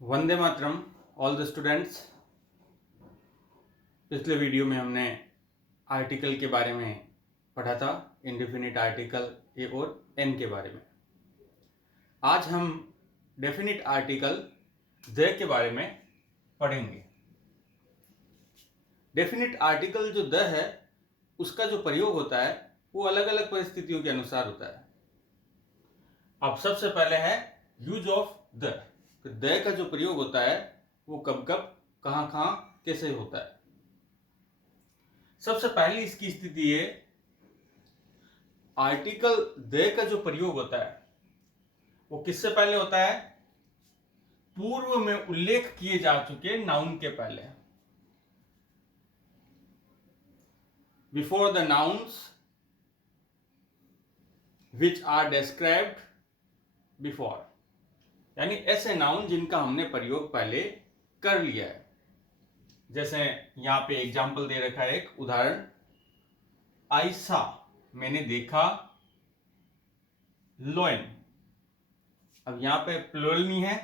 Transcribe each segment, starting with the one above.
Vande Mataram all the students. पिछले video में हमने आर्टिकल के बारे में पढ़ा था, इंडेफिनिट आर्टिकल ए और एन के बारे में। आज हम डेफिनिट आर्टिकल द के बारे में पढ़ेंगे। डेफिनिट आर्टिकल जो द है उसका जो प्रयोग होता है वो अलग अलग परिस्थितियों के अनुसार होता है। अब सबसे पहले है यूज ऑफ द। द का जो प्रयोग होता है वो कब कब कहाँ कहाँ कैसे होता है। सबसे पहली इसकी स्थिति है, आर्टिकल द का जो प्रयोग होता है वो किससे पहले होता है? पूर्व में उल्लेख किए जा चुके नाउन के पहले। Before the nouns which are described before, यानी ऐसे नाउन जिनका हमने प्रयोग पहले कर लिया है। जैसे यहां पे एग्जाम्पल दे रखा है, एक उदाहरण, आई सा, मैंने देखा, लोइन। अब यहां पे प्लूरल नहीं है,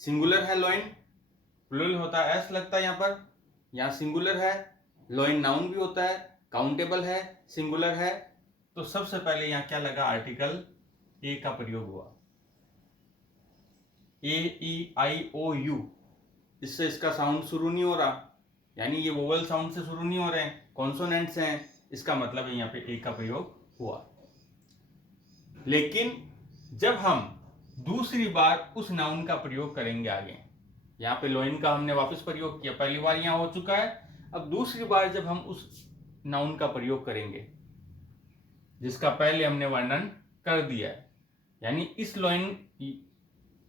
सिंगुलर है लोइन। प्लूरल होता है एस लगता है यहां पर, यहां सिंगुलर है। लोइन नाउन भी होता है, काउंटेबल है, सिंगुलर है। तो सबसे पहले यहां क्या लगा? आर्टिकल ए का प्रयोग हुआ। ए ई आई ओ यू, इससे इसका साउंड शुरू नहीं हो रहा, यानी ये वोवल साउंड से शुरू नहीं हो रहे हैं, कॉन्सोनेंट्स हैं। इसका मतलब है यहाँ पे ए का प्रयोग हुआ। लेकिन जब हम दूसरी बार उस नाउन का प्रयोग करेंगे आगे, यहाँ पे लोइन का हमने वापस प्रयोग किया, पहली बार यहाँ हो चुका है। अब दूसरी बार जब हम उस नाउन का प्रयोग करेंगे जिसका पहले हमने वर्णन कर दिया है, यानी इस लोइन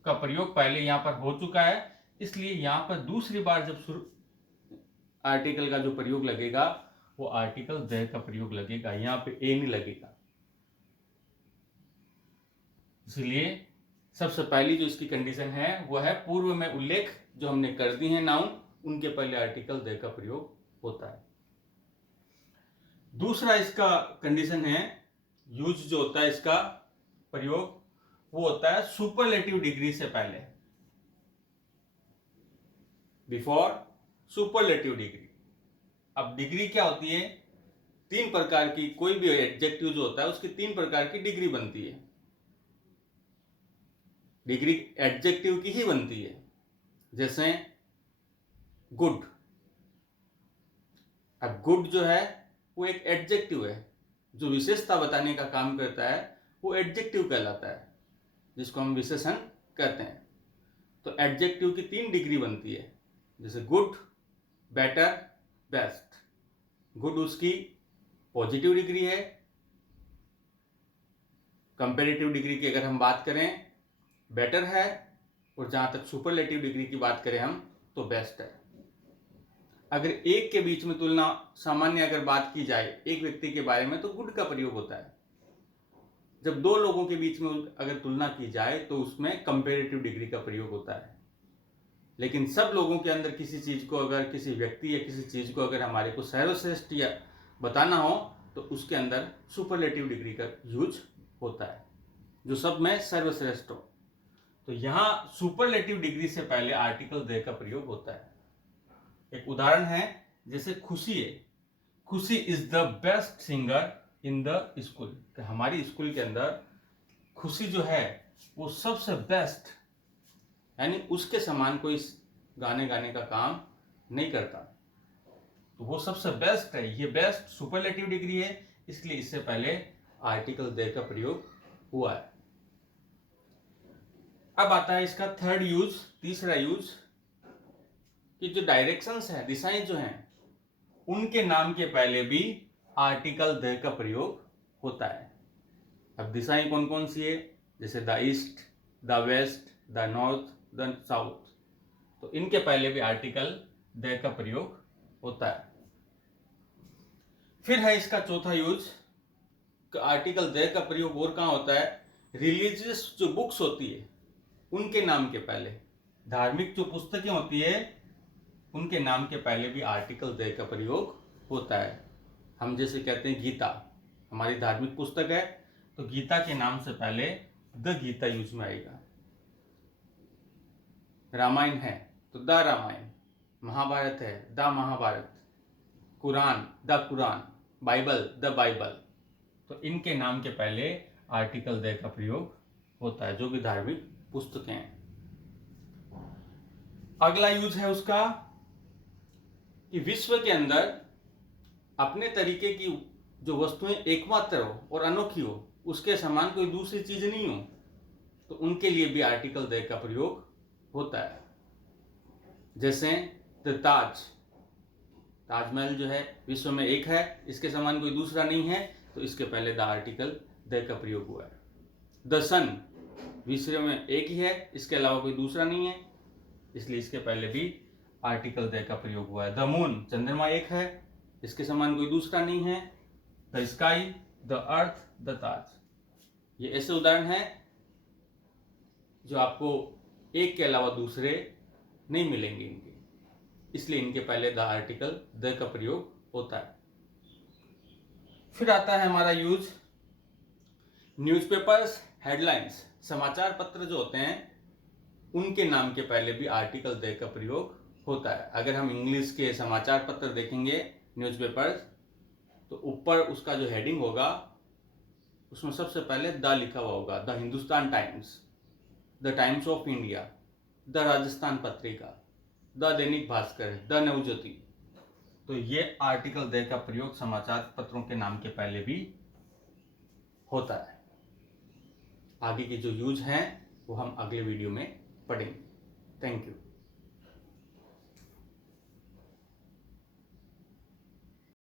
का प्रयोग पहले यहां पर हो चुका है, इसलिए यहां पर दूसरी बार जब आर्टिकल का जो प्रयोग लगेगा वो आर्टिकल द का प्रयोग लगेगा, यहां पे ए नहीं लगेगा। इसलिए सबसे पहली जो इसकी कंडीशन है वो है पूर्व में उल्लेख जो हमने कर दी है नाउन, उनके पहले आर्टिकल द का प्रयोग होता है। दूसरा इसका कंडीशन है, यूज जो होता है इसका प्रयोग, वो होता है सुपरलेटिव डिग्री से पहले, बिफोर सुपरलेटिव डिग्री। अब डिग्री क्या होती है? तीन प्रकार की, कोई भी एडजेक्टिव जो होता है उसकी तीन प्रकार की डिग्री बनती है। डिग्री एडजेक्टिव की ही बनती है। जैसे गुड, अब गुड जो है वो एक एडजेक्टिव है, जो विशेषता बताने का काम करता है वो एडजेक्टिव कहलाता है, जिसको हम विशेषण कहते हैं। तो एडजेक्टिव की तीन डिग्री बनती है, जैसे गुड, बेटर, बेस्ट। गुड उसकी पॉजिटिव डिग्री है। कंपैरेटिव डिग्री की अगर हम बात करें बेटर है, और जहां तक सुपरलेटिव डिग्री की बात करें हम तो बेस्ट है। अगर एक के बीच में तुलना, सामान्य अगर बात की जाए एक व्यक्ति के बारे में, तो गुड का प्रयोग होता है। जब दो लोगों के बीच में अगर तुलना की जाए तो उसमें कंपैरेटिव डिग्री का प्रयोग होता है। लेकिन सब लोगों के अंदर किसी चीज को, अगर किसी व्यक्ति या किसी चीज को अगर हमारे को सर्वश्रेष्ठ या बताना हो तो उसके अंदर सुपरलेटिव डिग्री का यूज होता है, जो सब में सर्वश्रेष्ठ हो। तो यहां सुपरलेटिव डिग्री से पहले आर्टिकल द का प्रयोग होता है। एक उदाहरण है, जैसे खुशी है, खुशी is the best singer in the school. हमारी स्कूल के अंदर खुशी जो है वो सबसे बेस्ट, यानी उसके समान कोई गाने गाने का काम नहीं करता, तो वो सबसे बेस्ट है। ये बेस्ट सुपरलेटिव डिग्री है, इसलिए इससे पहले आर्टिकल द का प्रयोग हुआ है। अब आता है इसका थर्ड यूज, तीसरा यूज, कि जो डायरेक्शंस है, दिशाएं जो हैं, उनके नाम के पहले भी आर्टिकल द का प्रयोग होता है। अब दिशाएं कौन कौन सी है? जैसे the east, the west, the north, the south, तो इनके पहले भी आर्टिकल द का प्रयोग होता है। फिर है इसका चौथा यूज, आर्टिकल द का प्रयोग और कहां होता है? रिलीजियस जो बुक्स होती है उनके नाम के पहले, धार्मिक जो पुस्तकें होती है उनके नाम के पहले भी आर्टिकल द का प्रयोग होता है। हम जैसे कहते हैं गीता, हमारी धार्मिक पुस्तक है, तो गीता के नाम से पहले द गीता यूज में आएगा। रामायण है तो द रामायण, महाभारत है the Mahabharata, Quran the Quran, Bible the Bible. तो इनके नाम के पहले आर्टिकल द का प्रयोग होता है, जो भी धार्मिक पुस्तकें हैं। अगला यूज है उसका कि विश्व के अंदर अपने तरीके की जो वस्तुएं एकमात्र हो और अनोखी हो, उसके समान कोई दूसरी चीज नहीं हो, तो उनके लिए भी आर्टिकल द का प्रयोग होता है। जैसे ताजमहल जो है विश्व में एक है, इसके समान कोई दूसरा नहीं है, तो इसके पहले द आर्टिकल द का प्रयोग हुआ है। द सन विश्व में एक ही है, इसके अलावा कोई दूसरा नहीं है, इसलिए इसके पहले भी आर्टिकल द का प्रयोग हुआ है। द मून चंद्रमा एक है, इसके समान कोई दूसरा नहीं है। The sky, the earth, the Taj, ये ऐसे उदाहरण हैं जो आपको एक के अलावा दूसरे नहीं मिलेंगे इनके, इसलिए इनके पहले द आर्टिकल द का प्रयोग होता है। फिर आता है हमारा यूज न्यूज़पेपर्स, हेडलाइंस, समाचार पत्र जो होते हैं उनके नाम के पहले भी आर्टिकल द का प्रयोग होता है। अगर हम इंग्लिश के समाचार पत्र देखेंगे न्यूज़पेपर्स, तो ऊपर उसका जो हेडिंग होगा उसमें सबसे पहले द लिखा हुआ होगा। The Hindustan times, the times of India, the Rajasthan Patrika, the Dainik Bhaskar, the Navjyoti. तो ये आर्टिकल द का प्रयोग समाचार पत्रों के नाम के पहले भी होता है। आगे के जो यूज हैं वो हम अगले वीडियो में पढ़ेंगे। Thank you.